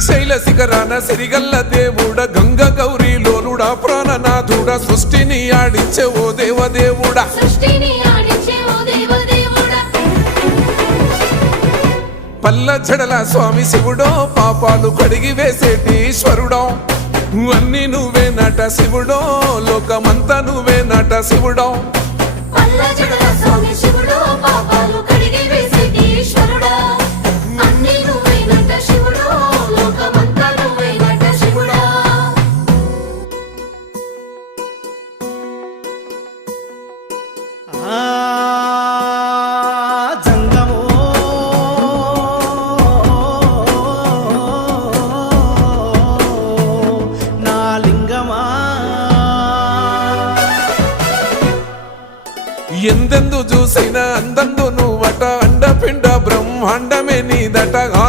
శ్రీశైల శిఖరాన సిరిగల్ల దేవుడ గంగ గౌరీ లోలుడా ప్రాణనాథుడ సృష్టిని ఆడించే ఓ దేవదేవుడా పల్ల జడల స్వామి శివుడో పాపాలు కడిగి వేసేటి ఈశ్వరుడో అన్ని నువ్వే నట శివుడో లోకమంతా నువ్వే నట శివుడో ఎందెందు చూసైనా అందందు నువ్వట అండపిండ బ్రహ్మాండమే నీదట